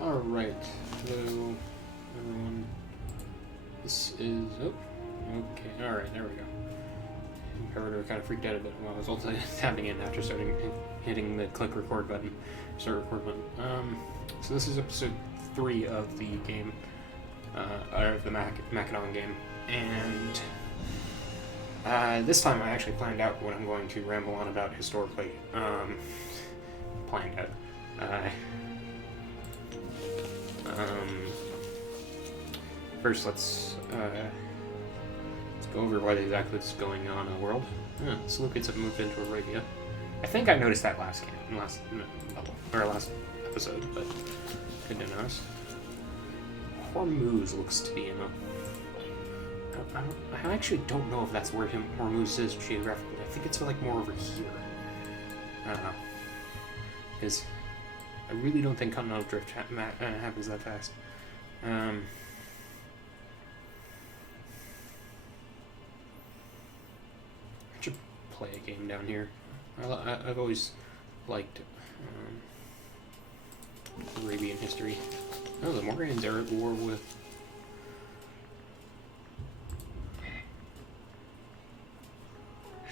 Alright, hello everyone. This is... oh, okay, alright, there we go. Imperator kind of freaked out a bit while I was also tapping in after hitting the click record button, start record button. So this is episode 3 of the game, of the Macedon game, and this time I actually planned out what I'm going to ramble on about historically. Planned out. First, let's go over what exactly is going on in the world. Seleucids have moved into Arabia. I think I noticed that last episode, but good to notice. Hormuz looks to be in a... I actually don't know if that's where Hormuz is geographically. I think it's like more over here. I don't know. Because I really don't think continental drift happens that fast. I should play a game down here. I've always liked Arabian history. Oh, the Morgans are at war with...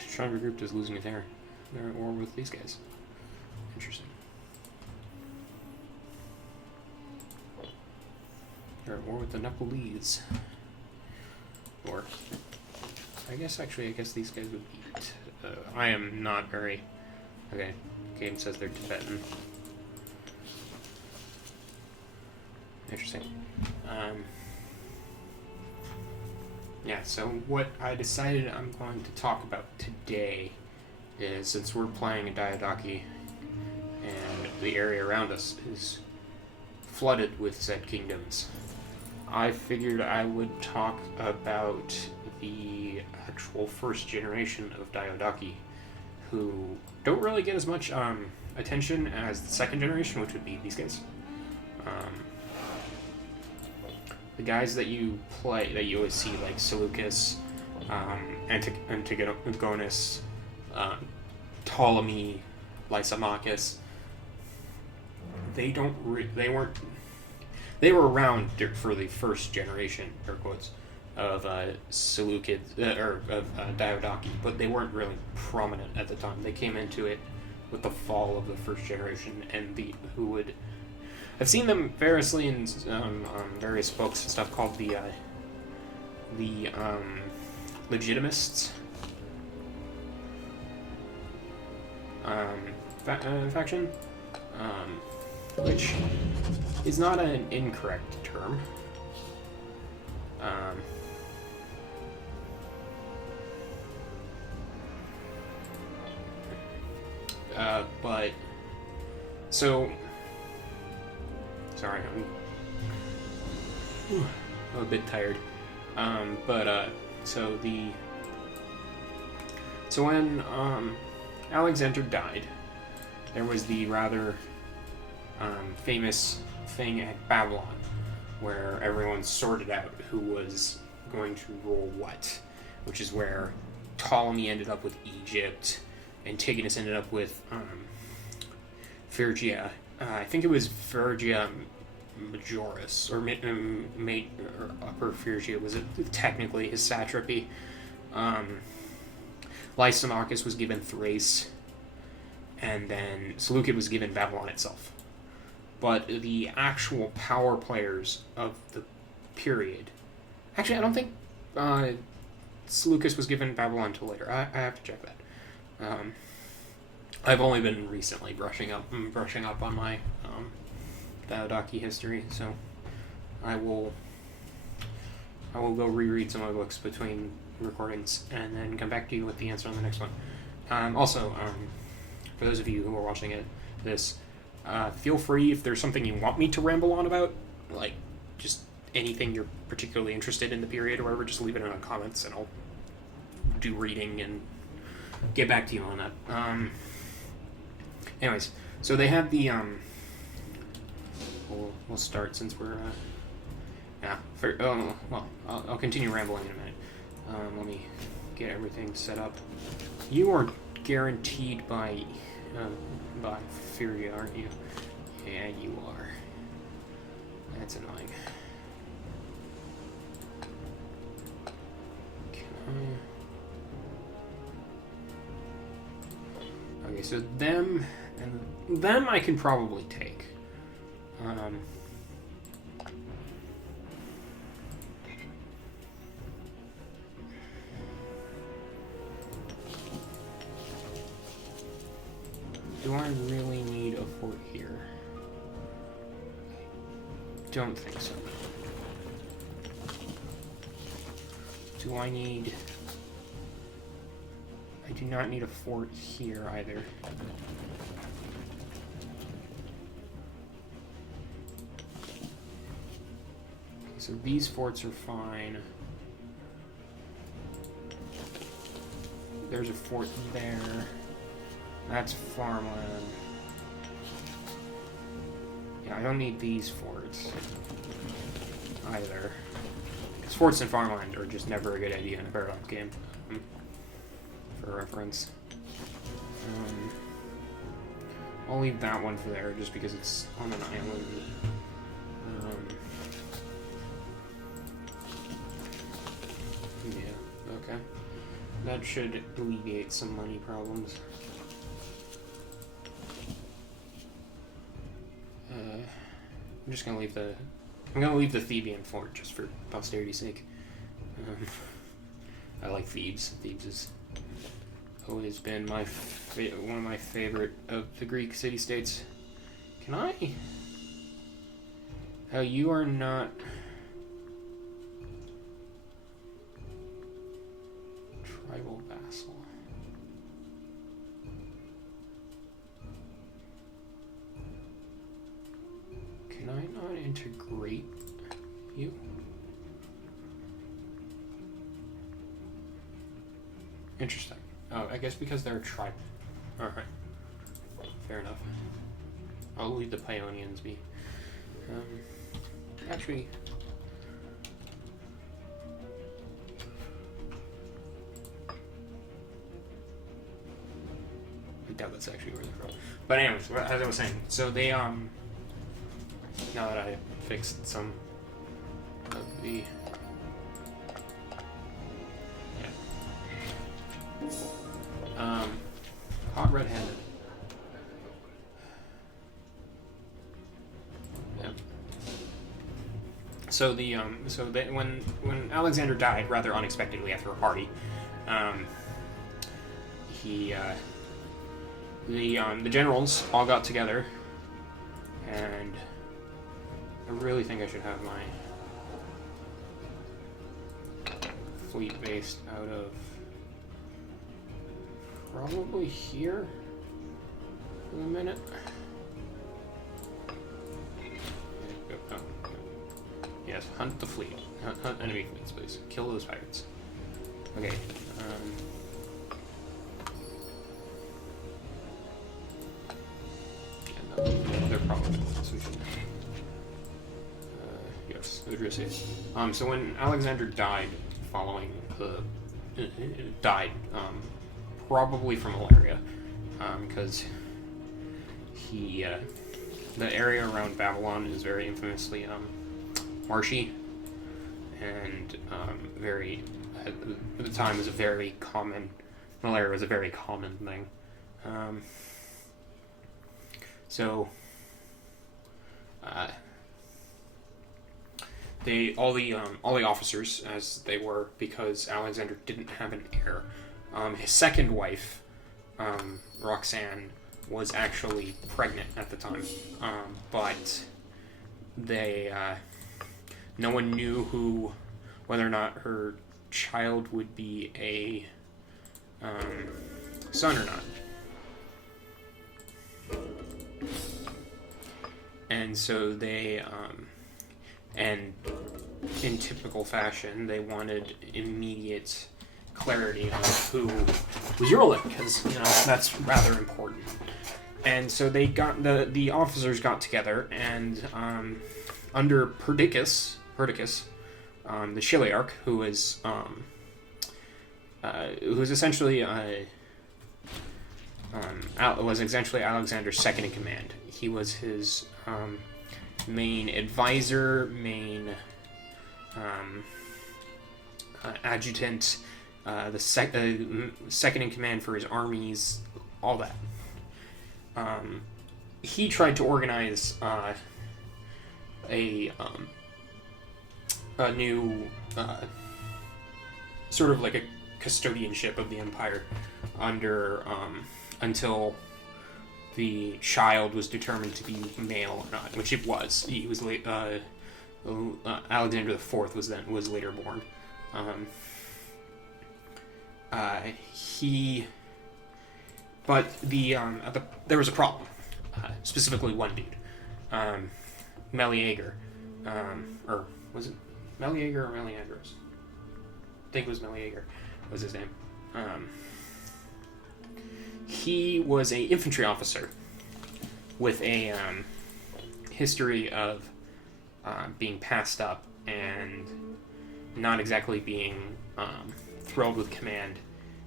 Stronger group is losing its air. They're at war with these guys. Interesting. They're at war with the Nepalese. Or, I guess these guys would beat. I am not very... Okay, game says they're Tibetan. Interesting. Yeah, so what I decided I'm going to talk about today is, since we're playing a Diadochi and the area around us is flooded with said kingdoms, I figured I would talk about the actual first generation of Diadochi, who don't really get as much attention as the second generation, which would be these guys. The guys that you always see, like Seleucus, Antigonus, Ptolemy, Lysimachus, they were around for the first generation, air quotes, of Seleucids, or of Diadochi, but they weren't really prominent at the time. They came into it with the fall of the first generation, and I've seen them variously in various books and stuff called the Legitimists faction, which is not an incorrect term. But so. Sorry, I'm a bit tired. So when Alexander died, there was the rather famous thing at Babylon, where everyone sorted out who was going to rule what, which is where Ptolemy ended up with Egypt, Antigonus ended up with Phrygia. I think it was Phrygia Majoris, or Upper Phrygia was technically his satrapy. Lysimachus was given Thrace, and then Seleucid was given Babylon itself. But the actual power players of the period... Actually, I don't think Seleucus was given Babylon until later. I have to check that. I've only been recently brushing up on my Diadochi history, so I will go reread some of the books between recordings and then come back to you with the answer on the next one. Also, for those of you who are watching this, feel free, if there's something you want me to ramble on about, like just anything you're particularly interested in the period or whatever, just leave it in the comments and I'll do reading and get back to you on that. Anyways, so they have the we'll start since we're I'll continue rambling in a minute. Let me get everything set up. You are guaranteed by Furia, aren't you? Yeah, you are. That's annoying. Okay, so them and them I can probably take. Do I really need a fort here? Don't think so. Do I need... I do not need a fort here either. So these forts are fine. There's a fort there. That's farmland. Yeah, I don't need these forts either. Because forts and farmland are just never a good idea in a Paradox game. For reference. I'll leave that one for there just because it's on an island. Yeah, okay. That should alleviate some money problems. I'm just gonna leave the... I'm gonna leave the Theban fort just for posterity's sake. I like Thebes. Thebes is always been my one of my favorite of the Greek city-states. Can I? Oh, you are not... Tribal vassal. Can I not integrate you? Interesting. Oh, I guess because they're a tribe. Alright. Fair enough. I'll leave the Paeonians be. Actually... I doubt that's actually where they're from. But anyways, as I was saying, so they, now that I fixed some of the... Hot red-handed. Yep. So the when Alexander died rather unexpectedly after a party, the generals all got together, and I really think I should have my fleet based out of probably here for a minute. Yes, hunt the fleet. Hunt enemy fleets, please. Kill those pirates. Okay. Yeah, no, they're probably so we should. Yes, Odysseus. So when Alexander died, following the probably from malaria, because he the area around Babylon is very infamously marshy, and very at the time was a very common malaria was a very common thing. So all the officers, as they were, because Alexander didn't have an heir. His second wife, Roxanne, was actually pregnant at the time, but no one knew whether or not her child would be a son or not. And so and in typical fashion, they wanted immediate clarity on who was ruling, because that's rather important. And so they got the officers got together, and under Perdiccas, the Chiliarch, who was essentially was essentially Alexander's second in command. He was his main advisor, main adjutant, the second in command for his armies, all that. He tried to organize a new sort of like a custodianship of the empire under until the child was determined to be male or not, which it was. He was Alexander IV was later born. There was a problem. Specifically one dude, Meleager, or was it Meleager or Meleagros? I think it was Meleager was his name. He was an infantry officer with a history of being passed up and not exactly being thrilled with command.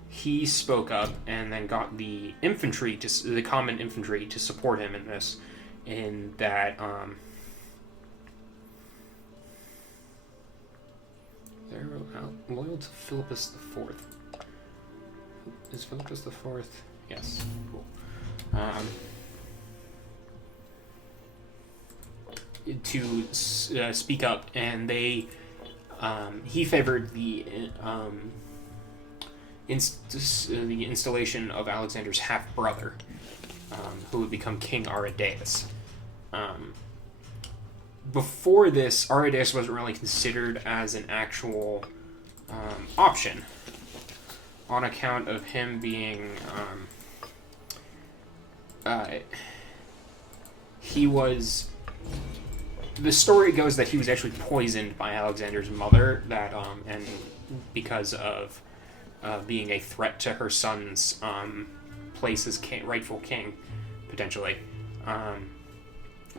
He spoke up and then got the common infantry to support him in this, in that they're loyal to Philippus IV. Is Philippus IV? Yes. Cool. To speak up, and he favored the installation of Alexander's half-brother, who would become King Aridaeus. Before this, Aridaeus wasn't really considered as an actual option, on account of him being... he was... The story goes that he was actually poisoned by Alexander's mother, and because of being a threat to her son's place as rightful king, potentially,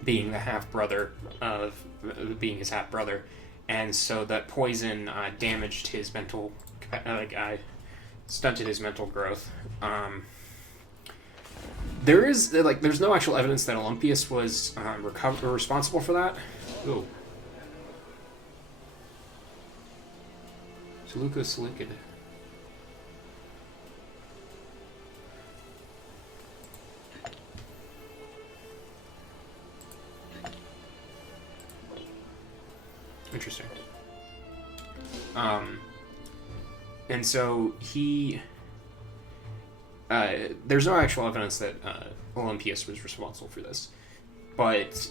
being his half brother, and so that poison damaged his mental, stunted his mental growth. There's no actual evidence that Olympius was responsible for that. Ooh. Seleucus Lincid. Interesting. And so he... there's no actual evidence that Olympius was responsible for this, but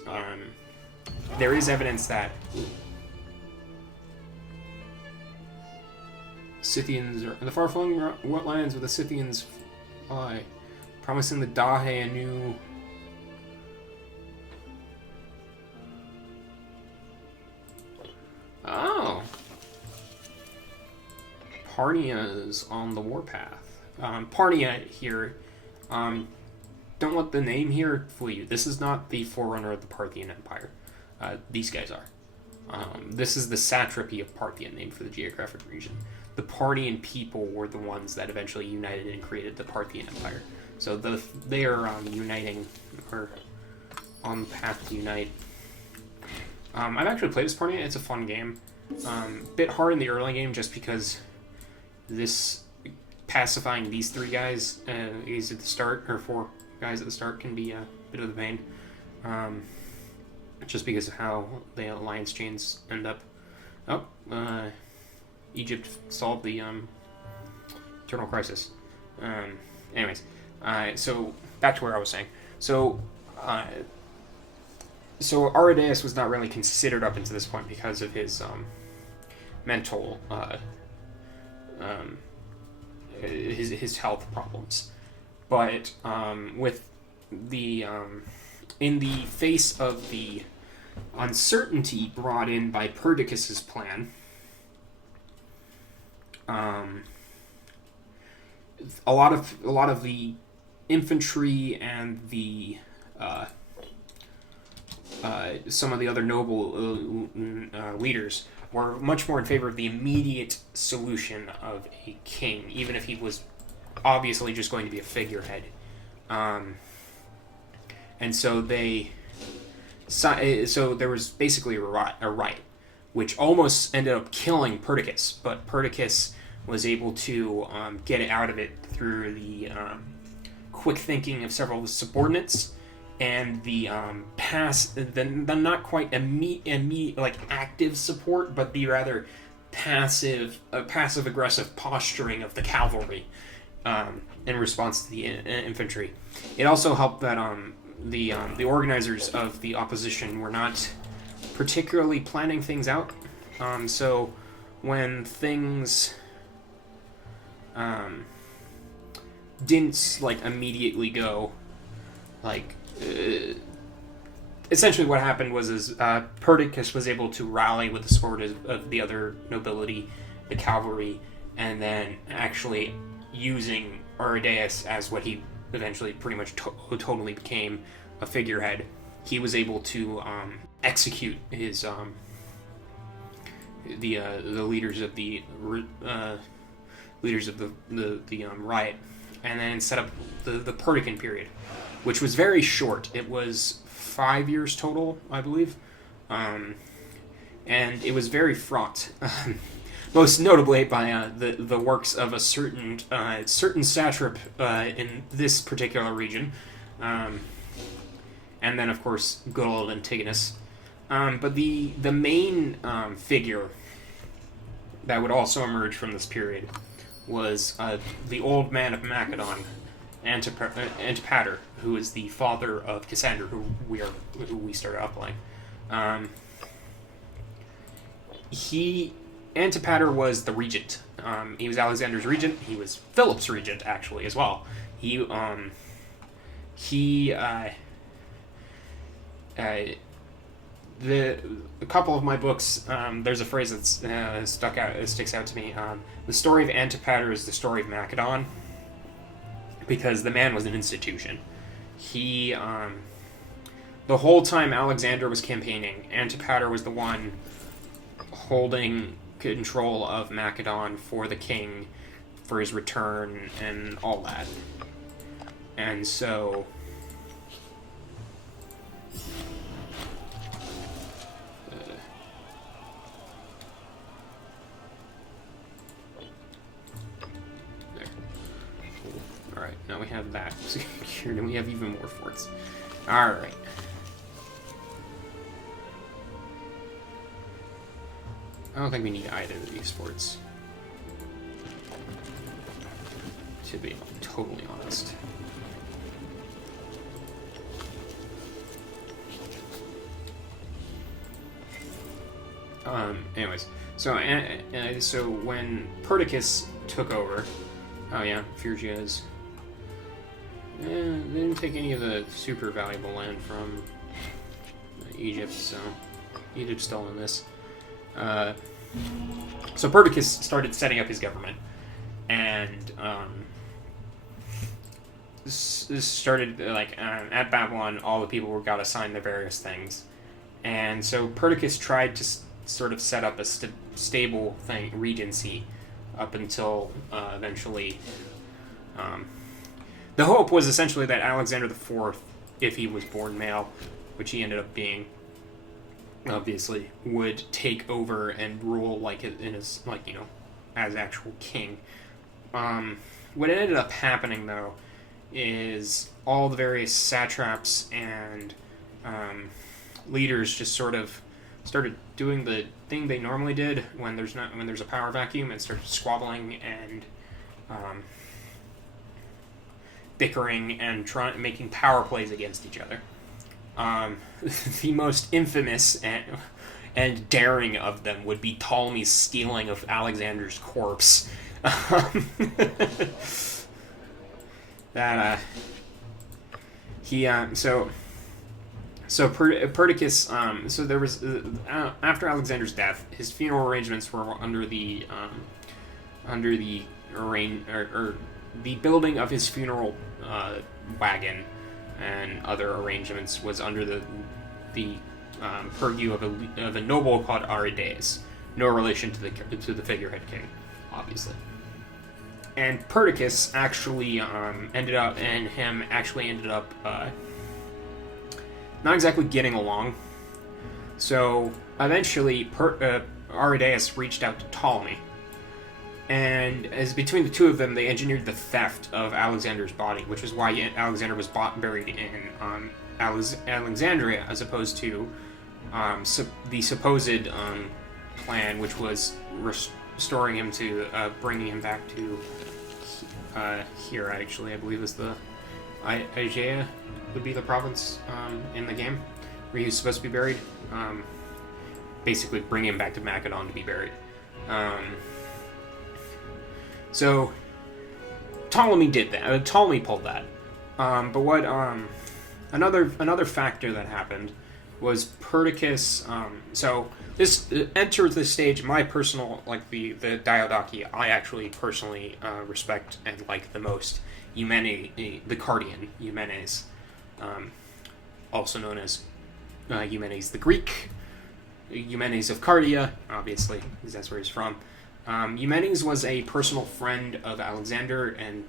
there is evidence that Scythians are in the far-flung wetlands where the Scythians fly, promising the Dahe a new... Oh! Parnia is on the warpath. Parnia here, don't let the name here fool you. This is not the forerunner of the Parthian Empire. These guys are. This is the satrapy of Parthia, named for the geographic region. The Parthian people were the ones that eventually united and created the Parthian Empire. So they are uniting, or on the path to unite. I've actually played as Parnia. It's a fun game. Bit hard in the early game just because pacifying these three guys is at the start, or four guys at the start, can be a bit of a pain. Just because of how the alliance chains end up. Egypt solved the internal crisis. Anyways, so back to where I was saying. So Aridaeus was not really considered up until this point because of his mental his health problems. But with the in the face of the uncertainty brought in by Perdiccas' plan, a lot of the infantry and the some of the other noble leaders were much more in favor of the immediate solution of a king, even if he was obviously just going to be a figurehead. And so they so there was basically a riot, which almost ended up killing Perdiccas, but Perdiccas was able to get out of it through the quick thinking of several of his subordinates and the not quite immediate like active support, but the rather passive aggressive posturing of the cavalry in response to the infantry. It also helped that the organizers of the opposition were not particularly planning things out. So when things didn't like immediately go, like essentially what happened was Perdiccas was able to rally with the support of the other nobility, the cavalry, and then actually using Aridaeus as what he eventually pretty much totally became, a figurehead. He was able to execute his the leaders of the riot, and then set up the Perdican period, which was very short. It was 5 years total, I believe, and it was very fraught. Most notably by the works of a certain satrap in this particular region, and then of course good old Antigonus. But the main figure that would also emerge from this period was the old man of Macedon, Antipater, who is the father of Cassander, who we started off playing. Antipater was the regent. He was Alexander's regent. He was Philip's regent, actually, as well. A couple of my books, there's a phrase that sticks out to me. The story of Antipater is the story of Macedon, because the man was an institution. The whole time Alexander was campaigning, Antipater was the one holding control of Macedon for the king, for his return, and all that. And so there. Alright, now we have that secured, and we have even more forts. Alright. I don't think we need either of these forts, to be totally honest. Anyways, so when Perdiccas took over, oh yeah, Phrygia's. They didn't take any of the super valuable land from Egypt, so Egypt's still in this. So Perdiccas started setting up his government, and started at Babylon. All the people got assigned their various things, and so Perdiccas tried to sort of set up a stable regency up until eventually. The hope was essentially that Alexander IV, if he was born male, which he ended up being, obviously, would take over and rule as actual king. What ended up happening, though, is all the various satraps and leaders just sort of started doing the thing they normally did when there's a power vacuum, and started squabbling and bickering and making power plays against each other. The most infamous and daring of them would be Ptolemy's stealing of Alexander's corpse. Perdiccas. So there was after Alexander's death, his funeral arrangements were under the building of his funeral wagon and other arrangements was under the purview of a noble called Aridaeus, no relation to the figurehead king, obviously. And Perdiccas not exactly getting along. So eventually, Aridaeus reached out to Ptolemy, and as between the two of them, they engineered the theft of Alexander's body, which is why Alexander was buried in Alexandria, as opposed to the supposed plan, which was restoring him to bringing him back to here. Actually, I believe is the Aegea would be the province in the game where he was supposed to be buried. Basically, bring him back to Macedon to be buried. So Ptolemy did that. Ptolemy pulled that. But what another factor that happened was Perdiccas. So this enters the stage. My personal, like the Diadochi, I actually personally respect and like the most. Eumenes, the Cardian Eumenes, also known as Eumenes the Greek, Eumenes of Cardia, obviously, because that's where he's from. Eumenes was a personal friend of Alexander, and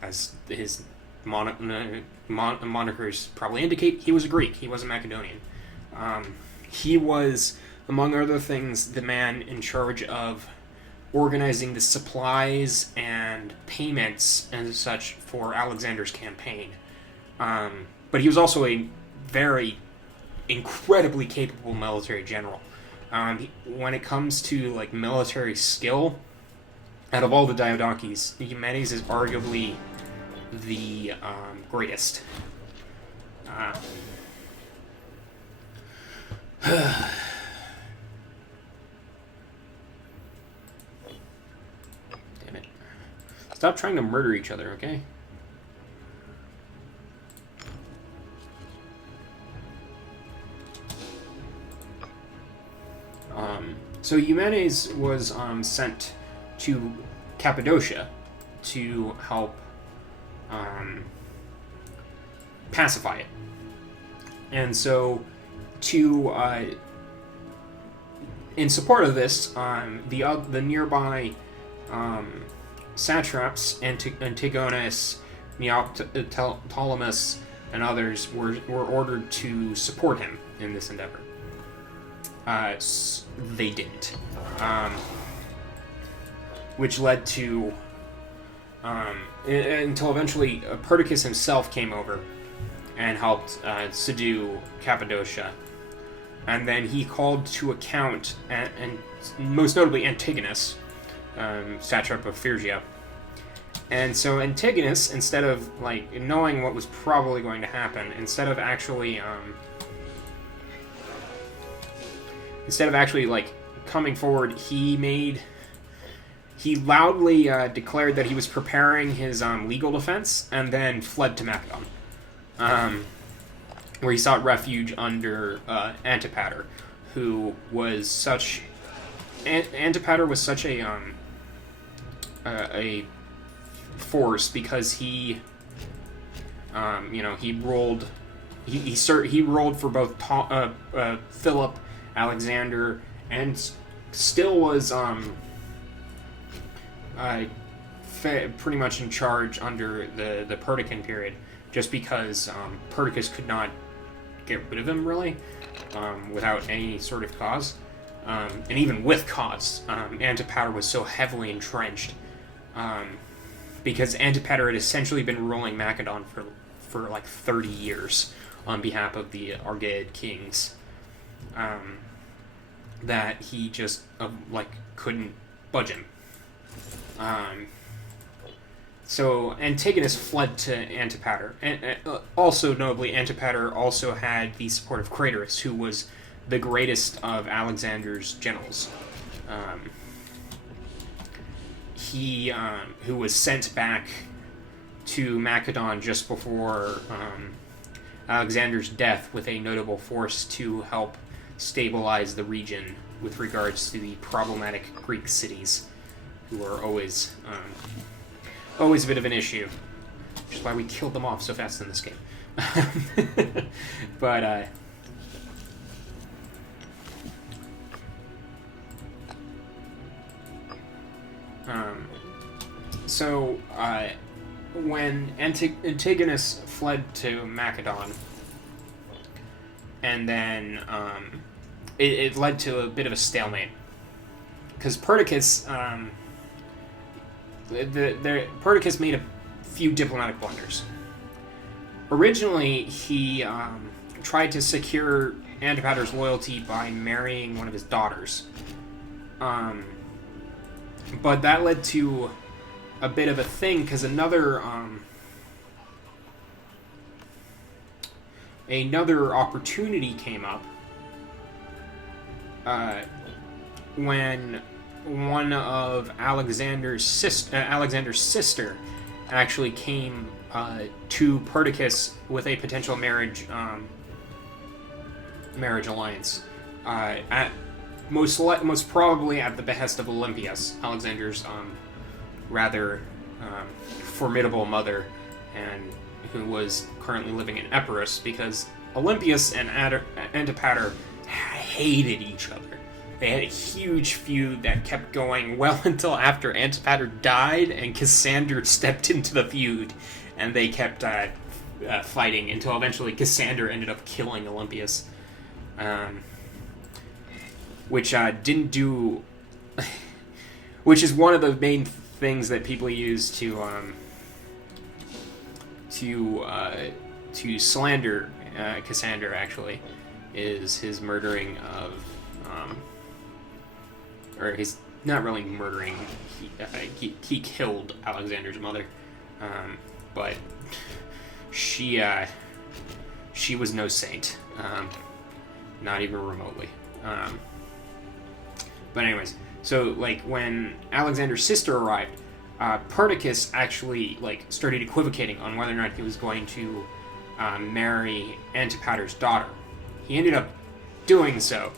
as his monikers probably indicate, he was a Greek. He was a Macedonian. He was, among other things, the man in charge of organizing the supplies and payments and such for Alexander's campaign. But he was also a very incredibly capable military general. When it comes to like military skill, out of all the Diadochis, Eumenes is arguably the greatest. Damn it. Stop trying to murder each other, okay? So Eumenes was sent to Cappadocia to help pacify it. And so in support of this, the nearby satraps, Antigonus, Neoptolemus, and others were ordered to support him in this endeavor. They didn't, which led to until eventually Perdiccas himself came over and helped subdue Cappadocia. And then he called to account, and most notably Antigonus, satrap of Phrygia. And so Antigonus, instead of like knowing what was probably going to happen, instead of actually like coming forward, he loudly declared that he was preparing his legal defense, and then fled to Macedon, where he sought refuge under Antipater, who was such. Antipater was such a force because he ruled. He ruled for both Philip, Alexander, and still was pretty much in charge under the Perdican period, just because Perdiccas could not get rid of him really without any sort of cause, and even with cause, Antipater was so heavily entrenched because Antipater had essentially been ruling Macedon for like 30 years on behalf of the Argead kings. That he just couldn't budge him. So Antigonus fled to Antipater, and also notably Antipater also had the support of Craterus, who was the greatest of Alexander's generals. Who was sent back to Macedon just before Alexander's death with a notable force to help stabilize the region with regards to the problematic Greek cities, who are always a bit of an issue, which is why we killed them off so fast in this game. But when Antigonus fled to Macedon, and then it led to a bit of a stalemate. Because Perdiccas, Perdiccas made a few diplomatic blunders. Originally, he tried to secure Antipater's loyalty by marrying one of his daughters. But that led to a bit of a thing, because another opportunity came up when one of Alexander's sister actually came to Perdiccas with a potential marriage alliance, at most probably at the behest of Olympias, Alexander's rather formidable mother, and who was currently living in Epirus, because Olympias and Antipater hated each other. They had a huge feud that kept going well until after Antipater died and Cassander stepped into the feud, and they kept fighting until eventually Cassander ended up killing Olympias, which didn't do, which is one of the main things that people use to slander Cassander, actually, is his murdering of, or he's not really murdering, he killed Alexander's mother, but she was no saint, not even remotely. But anyways, so like when Alexander's sister arrived, Perdiccas actually started equivocating on whether or not he was going to marry Antipater's daughter. He ended up doing so,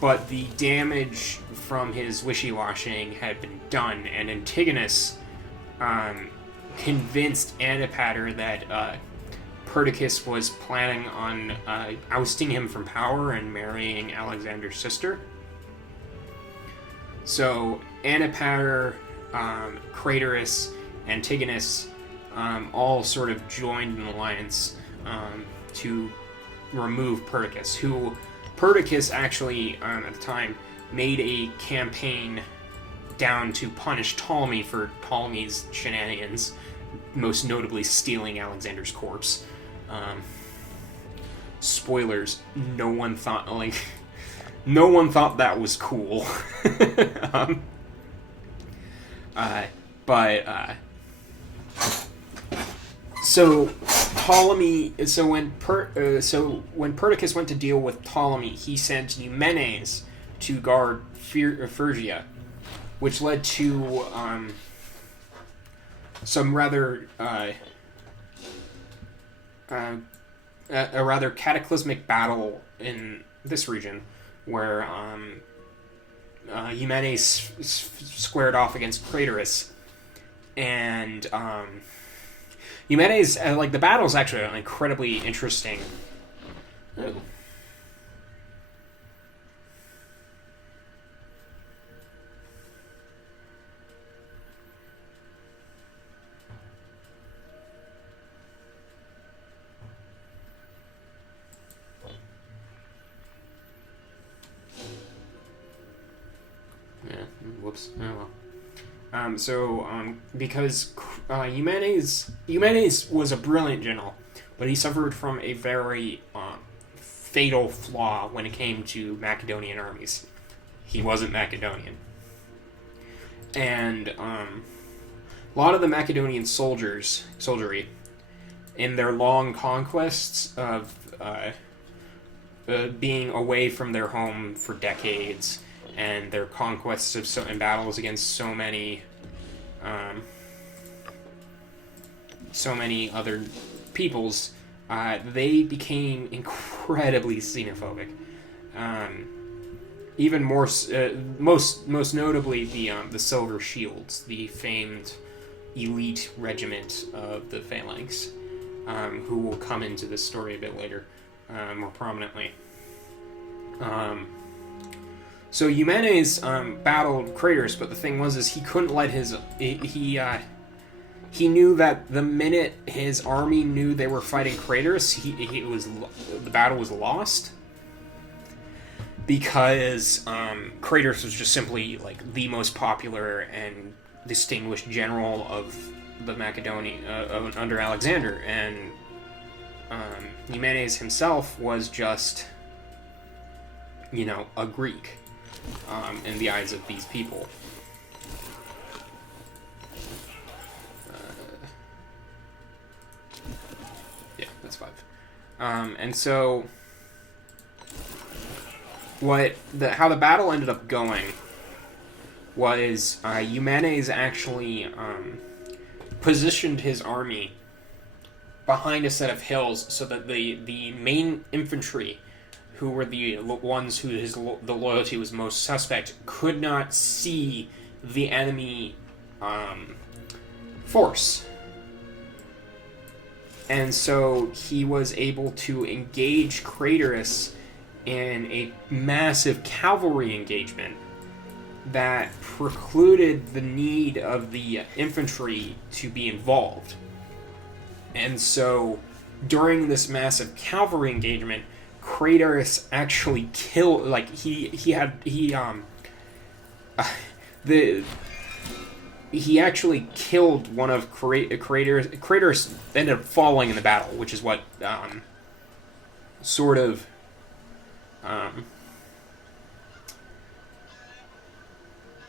but the damage from his wishy-washing had been done, and Antigonus convinced Antipater that Perdiccas was planning on ousting him from power and marrying Alexander's sister. So Antipater, Craterus, Antigonus all sort of joined an alliance to remove Perdiccas, who Perdiccas actually, at the time, made a campaign down to punish Ptolemy for Ptolemy's shenanigans, most notably stealing Alexander's corpse. Spoilers, no one thought that was cool. So when Perdiccas went to deal with Ptolemy, he sent Eumenes to guard Phrygia, which led to some rather a rather cataclysmic battle in this region, where Eumenes squared off against Craterus, and Eumenes, the battle is actually incredibly interesting. Oh. Yeah, whoops. Oh well. Because Eumenes was a brilliant general, but he suffered from a very fatal flaw when it came to Macedonian armies. He wasn't Macedonian. And a lot of the Macedonian soldiery, in their long conquests of being away from their home for decades, and their conquests and battles against so many other peoples, they became incredibly xenophobic. Even more, most notably the Silver Shields, the famed elite regiment of the Phalanx, who will come into this story a bit later, more prominently. So Eumenes battled Craterus, but the thing was he couldn't let he knew that the minute his army knew they were fighting Craterus, the battle was lost, because Craterus was just simply like the most popular and distinguished general of the Macedonia under Alexander, and Eumenes himself was just, a Greek in the eyes of these people. Yeah, that's 5. And so how the battle ended up going was Eumenes actually positioned his army behind a set of hills so that the main infantry, who were the ones who the loyalty was most suspect, could not see the enemy force. And so he was able to engage Craterus in a massive cavalry engagement that precluded the need of the infantry to be involved. And so during this massive cavalry engagement, Craterus actually killed, he actually killed one of Craterus. Craterus ended up falling in the battle, which is what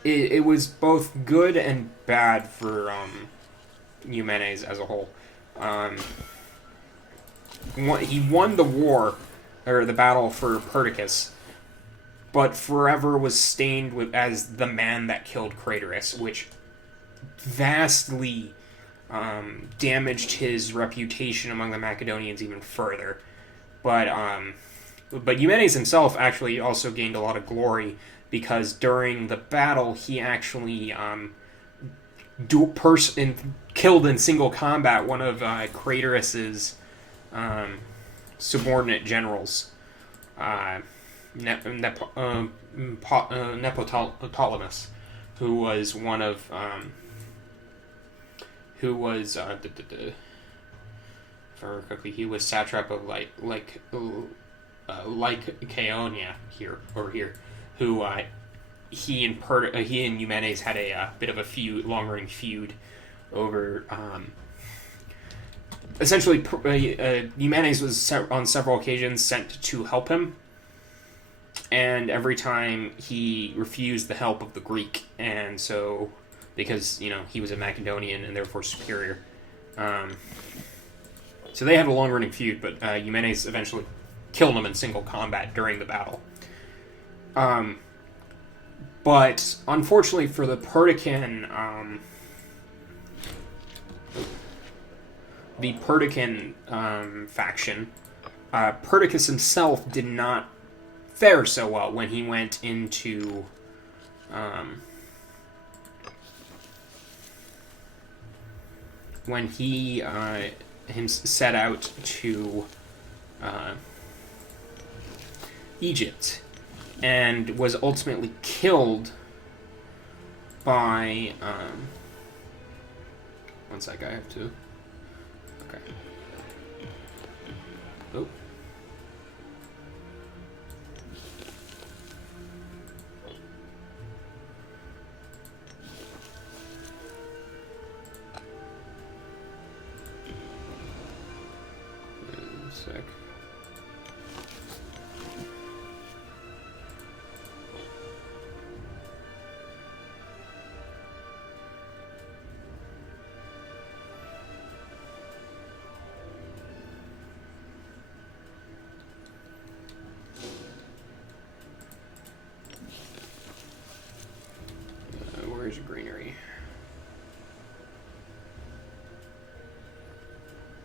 it was both good and bad for Eumenes as a whole. He won the war, or the battle for Perdiccas, but forever was stained as the man that killed Craterus, which vastly damaged his reputation among the Macedonians even further. But Eumenes himself actually also gained a lot of glory, because during the battle he actually killed in single combat one of Craterus's subordinate generals, Neoptolemus, who was one of very quickly, he was satrap of Lycaonia here, who he and Eumenes had a bit of a long-running feud over. Essentially, Eumenes was on several occasions sent to help him, and every time he refused the help of the Greek, and so because he was a Macedonian and therefore superior. So they had a long-running feud, but Eumenes eventually killed him in single combat during the battle. But unfortunately for the Perdican, faction, Perdiccas himself did not fare so well when he went into when he set out to Egypt, and was ultimately killed by one sec, I have to. Okay. Oh. One sec. Where's your greenery?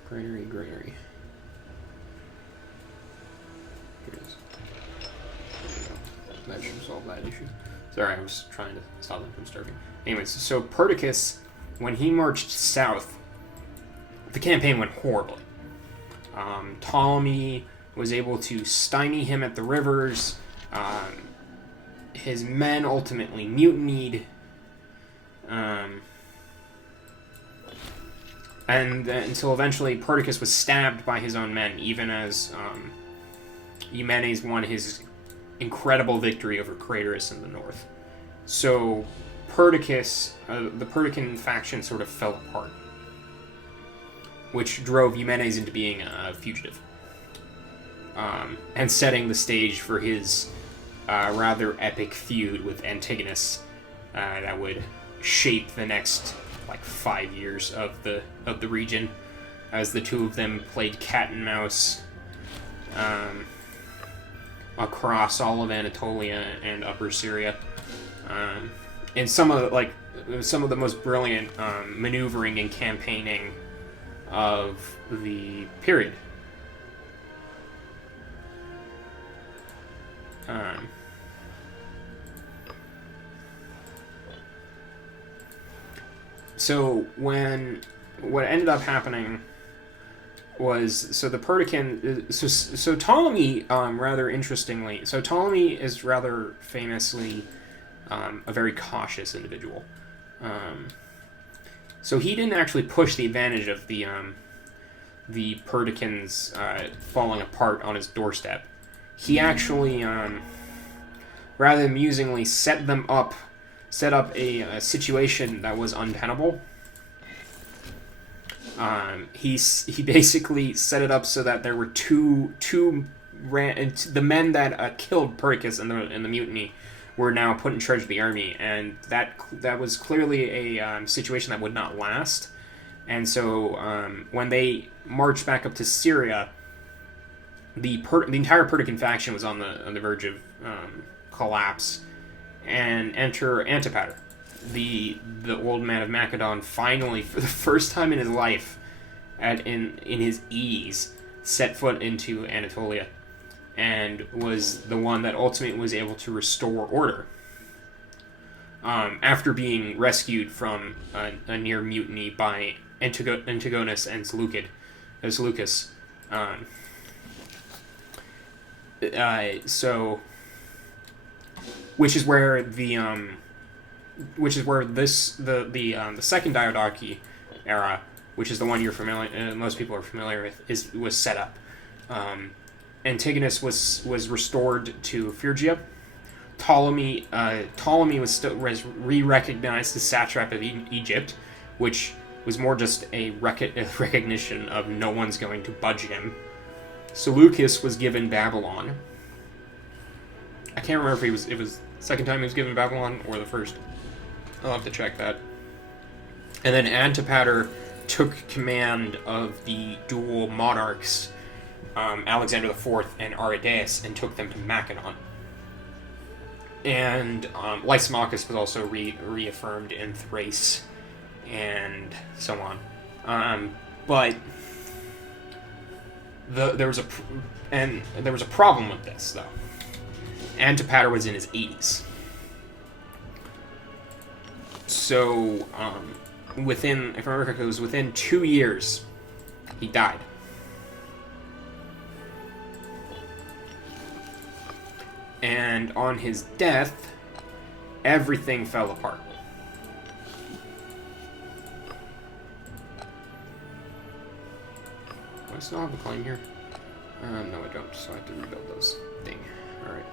Greenery. Here it is. There we go. That should solve that issue. Sorry, I was trying to stop them from starving. Anyways, so Perdiccas, when he marched south, the campaign went horribly. Ptolemy was able to stymie him at the rivers. His men ultimately mutinied. until eventually Perdiccas was stabbed by his own men, even as Eumenes won his incredible victory over Craterus in the north. So Perdiccas, the Perdican faction sort of fell apart, which drove Eumenes into being a fugitive, and setting the stage for his rather epic feud with Antigonus that would shape the next 5 years of the region, as the two of them played cat and mouse across all of Anatolia and Upper Syria, and some of the most brilliant maneuvering and campaigning of the period. So what ended up happening was, the Perdican, so Ptolemy, rather interestingly, Ptolemy is rather famously a very cautious individual. So he didn't actually push the advantage of the Perdicans falling apart on his doorstep. He actually, rather amusingly, set up a situation that was untenable. He basically set it up so that there were the men that killed Perdiccas in the mutiny were now put in charge of the army, and that was clearly a situation that would not last. And so when they marched back up to Syria, the entire Perdican faction was on the verge of collapse, and enter Antipater, the old man of Macedon, finally, for the first time in his life, in his 80s, set foot into Anatolia, and was the one that ultimately was able to restore order. After being rescued from a near mutiny by Antigonus and Seleucus. Which is where the second Diadochi era, which is the one most people are familiar with, was set up. Antigonus was restored to Phrygia. Ptolemy was re-recognized as satrap of Egypt, which was more just a recognition of no one's going to budge him. Seleucus was given Babylon. I can't remember if it was the second time he was given Babylon or the first. I'll have to check that. And then Antipater took command of the dual monarchs, Alexander IV and Aridaeus, and took them to Macedon. And Lysimachus was also reaffirmed in Thrace, and so on. But there was a problem with this, though. Antipater was in his 80s. So, if I remember correctly, it was within 2 years, he died. And on his death, everything fell apart. Do I still have the claim here? No, I don't, so I have to rebuild those. Dang. Alright.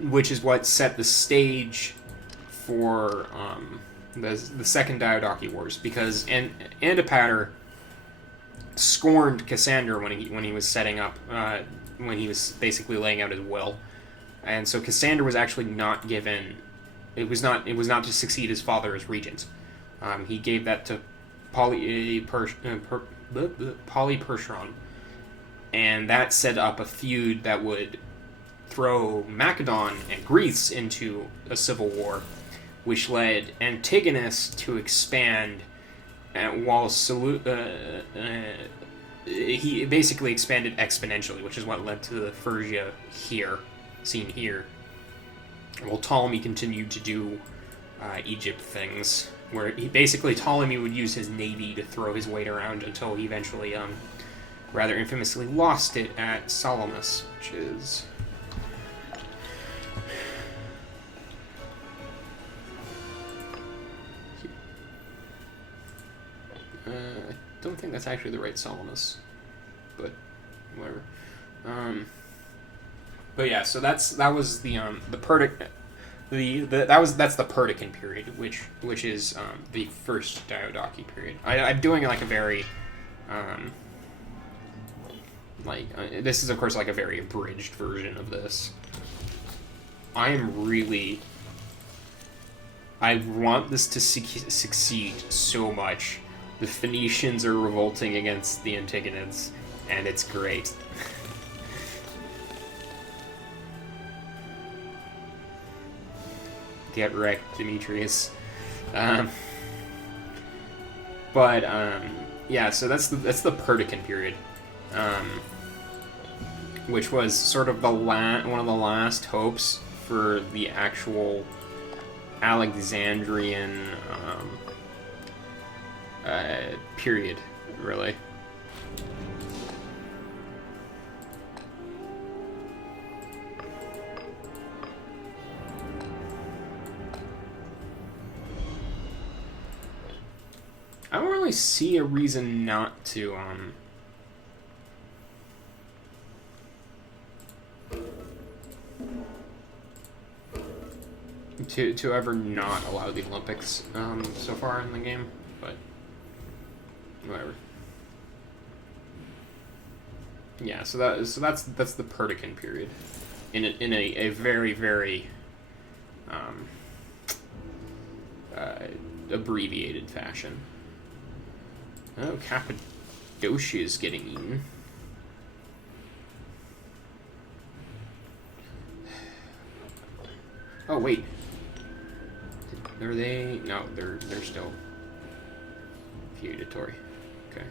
Which is what set the stage for the second Diadochi Wars, because Antipater scorned Cassander when he was setting up, when he was basically laying out his will, and so Cassander was actually not given. It was not to succeed his father as regent. He gave that to Polypercheron, and that set up a feud that would throw Macedon and Greece into a civil war, which led Antigonus to expand, while he basically expanded exponentially, which is what led to the Phrygia seen here. While Ptolemy continued to do Egypt things, where Ptolemy would use his navy to throw his weight around until he eventually, rather infamously, lost it at Salamis, which is I don't think that's actually the right Salamis, but whatever. But yeah, so that was the that's the Perdican period, which is the first Diadochi period. I'm doing like a very this is of course like a very abridged version of this. I want this to succeed so much. The Phoenicians are revolting against the Antigonids, and it's great. Get wrecked, Demetrius. Yeah, so that's the Perdican period, which was sort of one of the last hopes for the actual Alexandrian period, really. I don't really see a reason not to to ever not allow the Olympics so far in the game, but whatever. Yeah, so that's the Perdican period in a very, very abbreviated fashion. Oh, Cappadocia is getting eaten. Oh wait, are they? No, they're still feudatory. Okay.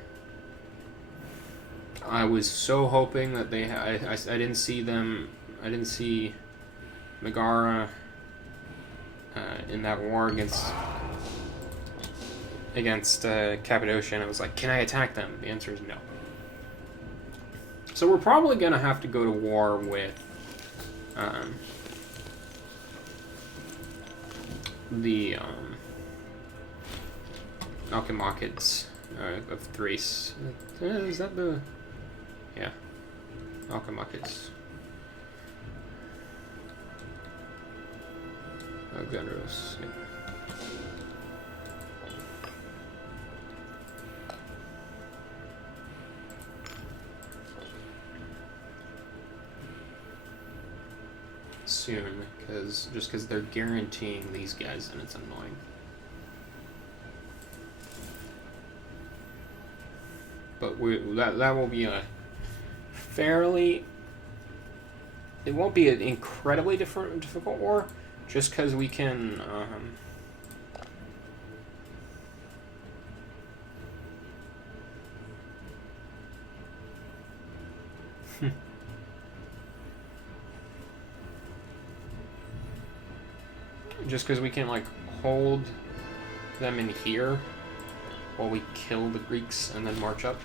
I was so hoping that they. I didn't see them. I didn't see Megara in that war against Cappadocia, and I was like, can I attack them? The answer is no. So we're probably gonna have to go to war with the Alchemachids of Thrace. Is that the... Yeah. Alchemachids. Alexandros. Yeah. Soon, because they're guaranteeing these guys, and it's annoying. But that will be a fairly... It won't be an incredibly difficult war, just because we can... just because we can, like, hold them in here while we kill the Greeks and then march up.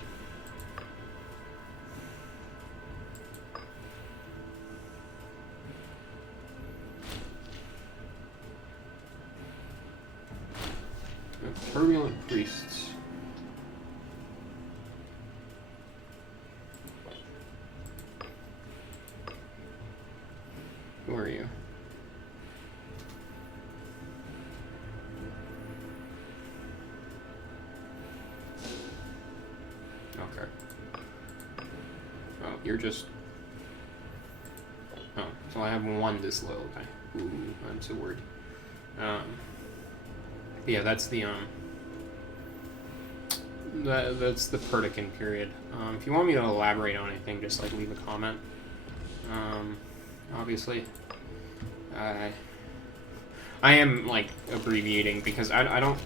Turbulent priests. Who are you? Okay. Oh, you're just... Oh, so I have one disloyal guy. Ooh, I'm so worried. Yeah, that's the, that's the Perdican period. If you want me to elaborate on anything, just, like, leave a comment. Obviously. I am, like, abbreviating because I don't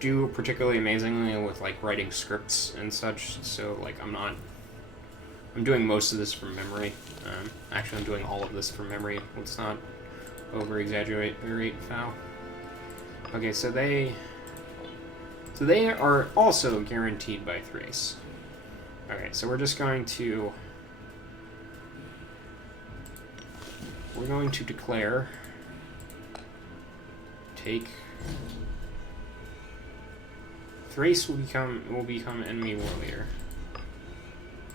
do particularly amazingly with, like, writing scripts and such, so, like, I'm doing most of this from memory. Actually, I'm doing all of this from memory. Let's not over-exaggerate foul. Okay, so they are also guaranteed by Thrace. Okay, so we're just going to... We're going to declare... Take... Thrace will become enemy warrior.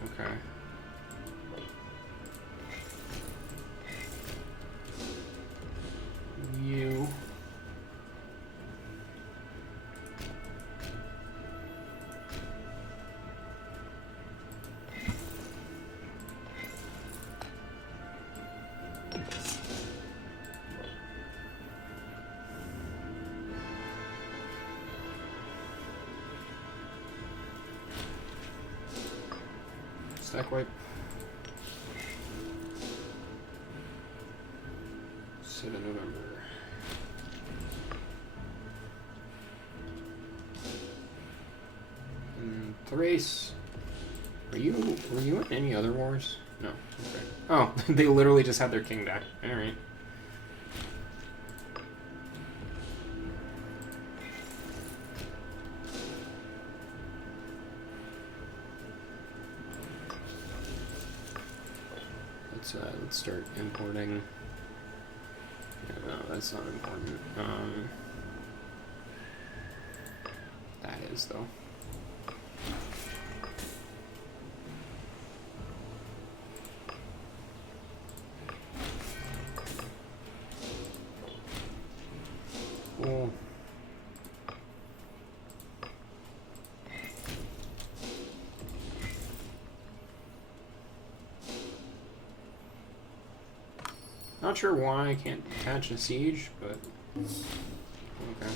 Okay. You. Stack wipe. Sit in November. And Thrace. Were you in any other wars? No. Okay. Oh, they literally just had their king die. Alright. Let's start importing. No, that's not important. That is though. Cool. Not sure why I can't attach a siege, but okay.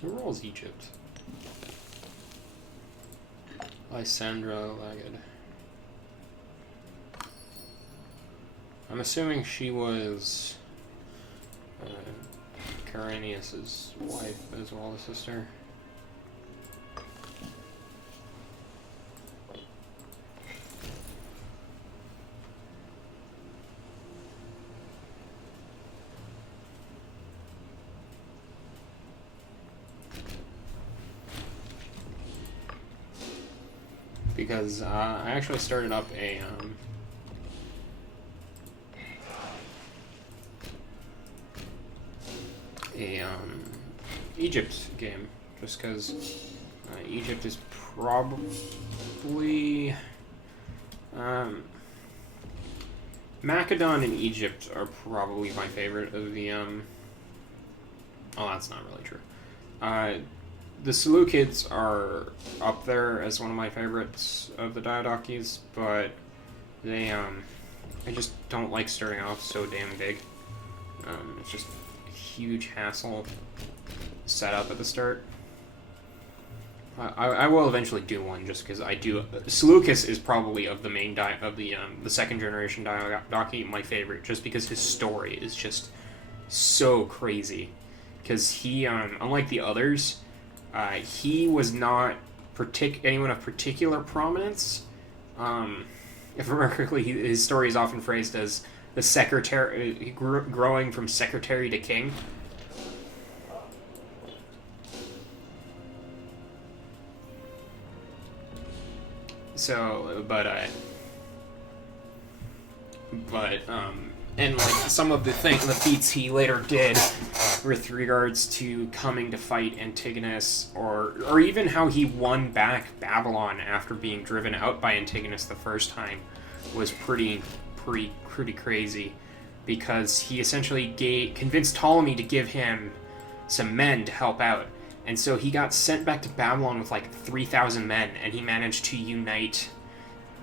Who rolls Egypt? Lysandra Lagged. I'm assuming she was Carinius' wife as well as sister. Because I actually started up a Egypt game, just because Egypt is probably Macedon and Egypt are probably my favorite of the oh, that's not really true. The Seleucids are up there as one of my favorites of the Diadokis, but they I just don't like starting off so damn big. It's just a huge hassle setup at the start. I will eventually do one just because I do. Seleucus is probably of the main the second generation Diadochi my favorite, just because his story is just so crazy. Because he, unlike the others, he was not anyone of particular prominence. If I remember correctly, his story is often phrased as the secretary growing from secretary to king. So, and like some of the feats he later did with regards to coming to fight Antigonus, or even how he won back Babylon after being driven out by Antigonus the first time, was pretty crazy, because he essentially convinced Ptolemy to give him some men to help out. And so he got sent back to Babylon with like 3,000 men, and he managed to unite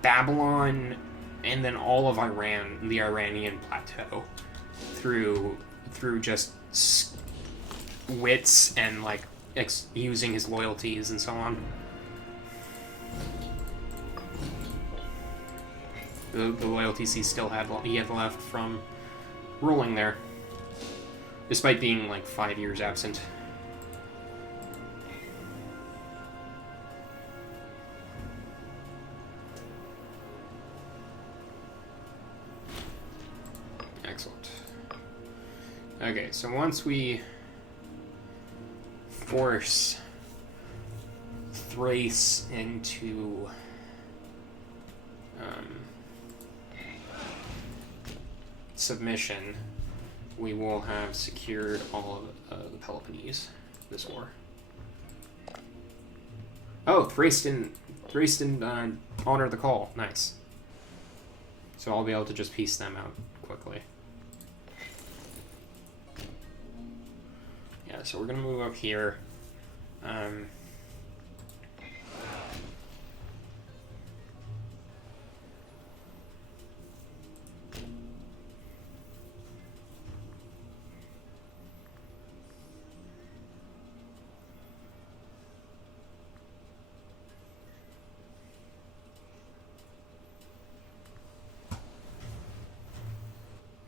Babylon and then all of Iran, the Iranian plateau, through just wits and like using his loyalties and so on. The loyalties he had left from ruling there, despite being like 5 years absent. Okay, so once we force Thrace into submission, we will have secured all of the Peloponnese this war. Oh, Thrace didn't honor the call. Nice. So I'll be able to just piece them out quickly. Yeah, so we're gonna move up here.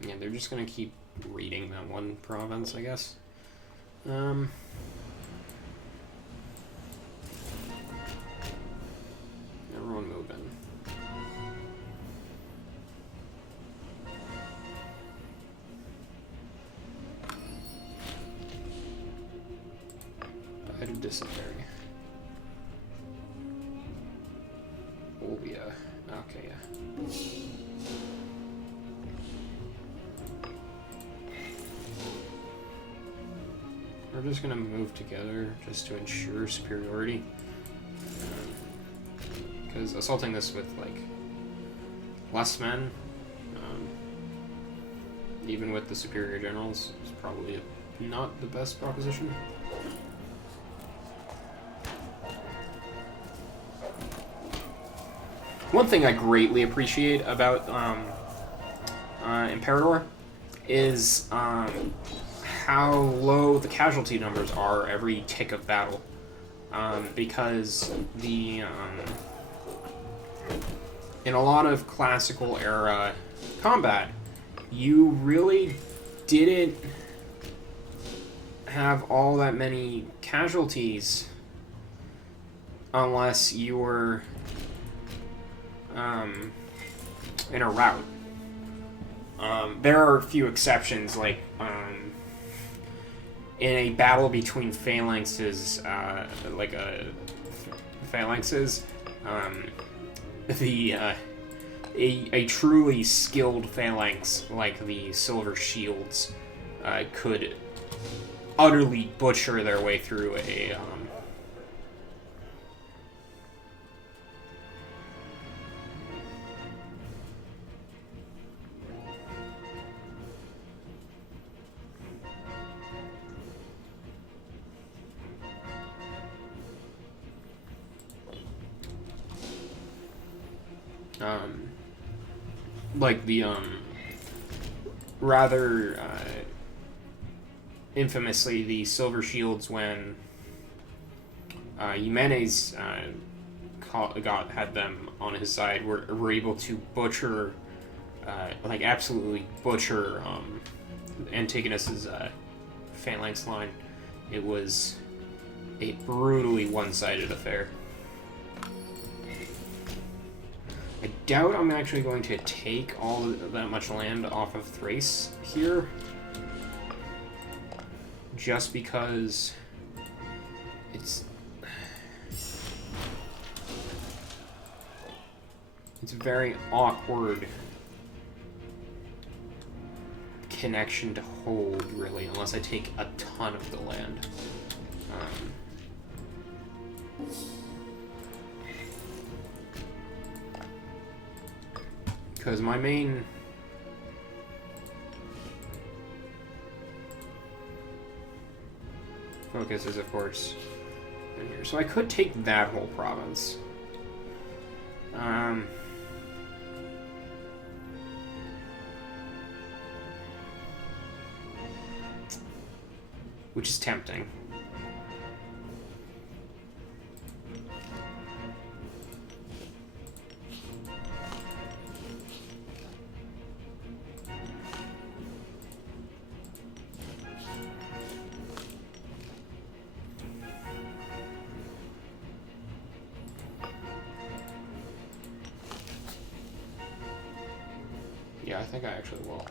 Yeah, they're just gonna keep reading that one province, I guess. Everyone move in. Bite of Dysentery. Oh, yeah. Okay, yeah. We're just gonna move together just to ensure superiority. Because assaulting this with, like, less men, even with the superior generals, is probably not the best proposition. One thing I greatly appreciate about Imperator is how low the casualty numbers are every tick of battle. Because the in a lot of classical era combat, you really didn't have all that many casualties unless you were in a rout. There are a few exceptions, like in a battle between phalanxes, a truly skilled phalanx like the Silver Shields could utterly butcher their way through a like the rather infamously the Silver Shields when Jimenez had them on his side were able to butcher like absolutely butcher Antigonus's phalanx line. It was a brutally one-sided affair. I doubt I'm actually going to take all that much land off of Thrace here, just because it's a very awkward connection to hold, really, unless I take a ton of the land. Because my main focus is, of course, in here. So I could take that whole province. Which is tempting. Yeah, I think I actually will.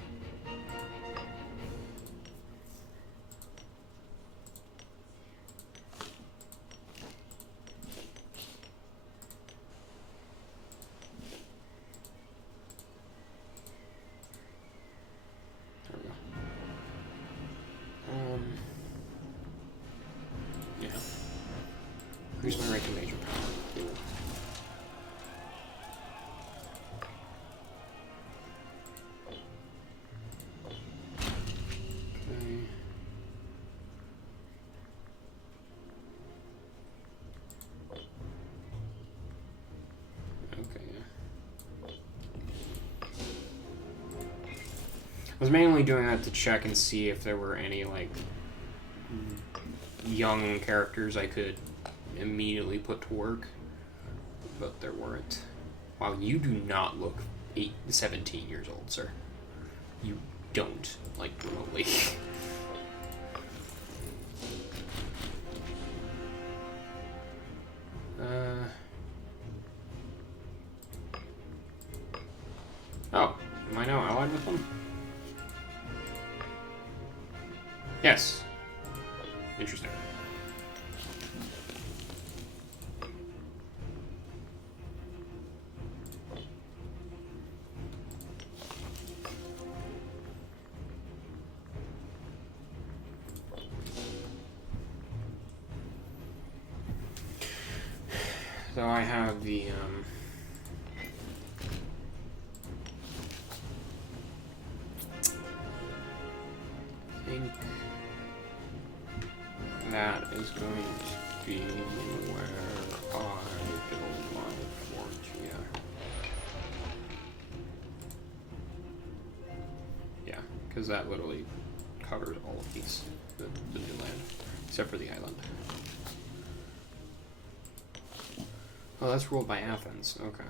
Increase my right to major power. Cool. I was mainly doing that to check and see if there were any, like, young characters I could immediately put to work, but there weren't. Wow, you do not look 17 years old, sir. You don't, like, remotely. Oh, am I now allied with them? Yes. Interesting. So I have the, I think that is going to be where I build my fort, yeah, because that literally covers all of these, the new land, except for the island. Oh, that's ruled by Athens. Okay.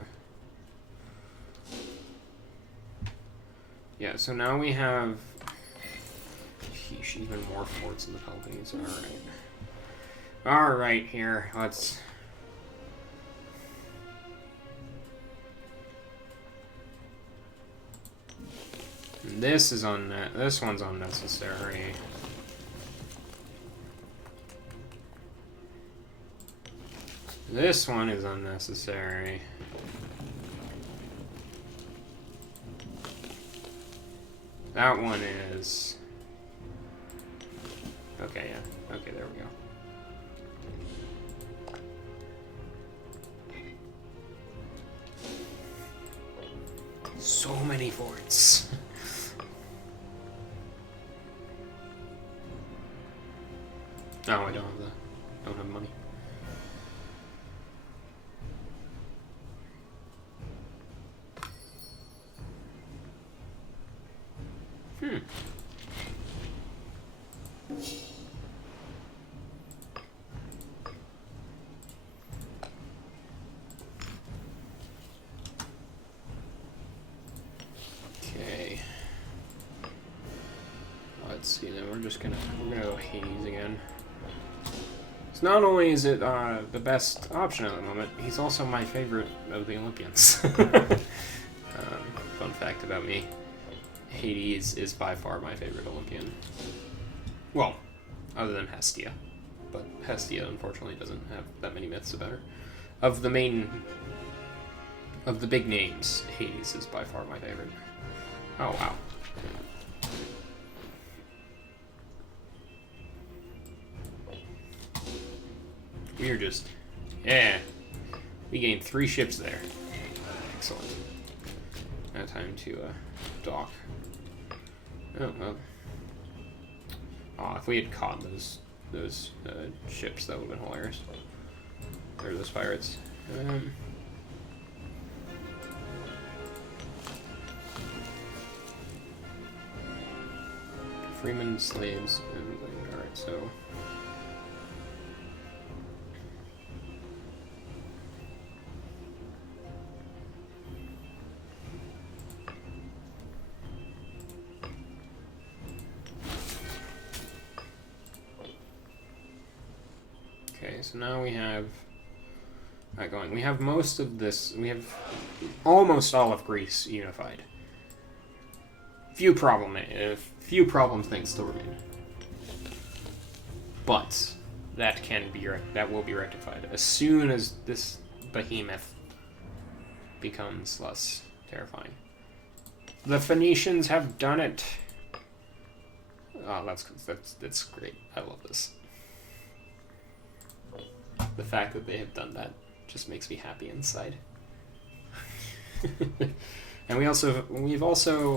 Yeah, so now we have even more forts in the Peloponnese. Alright. Alright, here. Let's... This is this one's unnecessary. This one is unnecessary. That one is... Okay, yeah. Okay, there we go. So many forts. No, I don't have money. Okay. Let's see. Then we're gonna go Hades again. So not only is it the best option at the moment, he's also my favorite of the Olympians. Fun fact about me. Hades is by far my favorite Olympian. Well, other than Hestia. But Hestia, unfortunately, doesn't have that many myths about her. Of the big names, Hades is by far my favorite. Oh, wow. We are just... Yeah. We gained 3 ships there. Excellent. Now time to dock. Oh, well. Oh, if we had caught those ships, that would have been hilarious. Or those pirates. Freemen, slaves, and... Alright, so... Okay, so now we have going. We have most of this. We have almost all of Greece unified. Few problem things still remain, but that will be rectified as soon as this behemoth becomes less terrifying. The Phoenicians have done it. Oh, that's great. I love this. the fact that they have done that just makes me happy inside. And we've also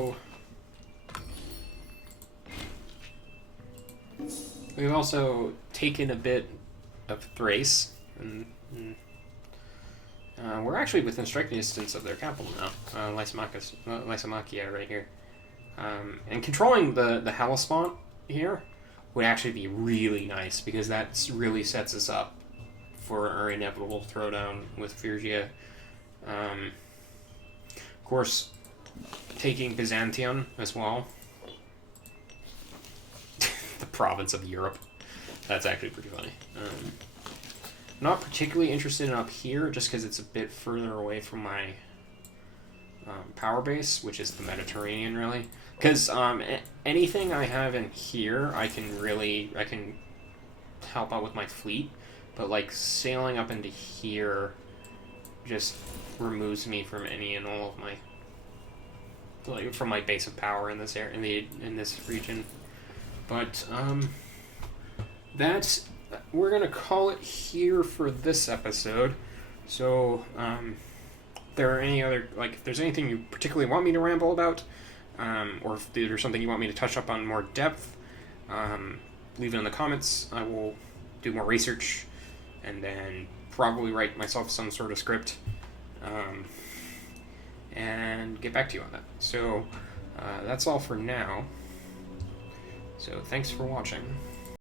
taken a bit of Thrace, and we're actually within striking distance of their capital now, Lysimachia right here. And controlling the Hellespont here would actually be really nice, because that really sets us up for our inevitable throwdown with Phrygia. Of course, taking Byzantium as well. The province of Europe. That's actually pretty funny. Not particularly interested in up here, just because it's a bit further away from my power base, which is the Mediterranean, really. Because anything I have in here, I can help out with my fleet, but like sailing up into here just removes me from any and all of my, like, from my base of power in this area, in this region. But we're gonna call it here for this episode. So if there's anything you particularly want me to ramble about, or if there's something you want me to touch up on more depth, leave it in the comments. I will do more research and then probably write myself some sort of script, and get back to you on that. So that's all for now. So thanks for watching.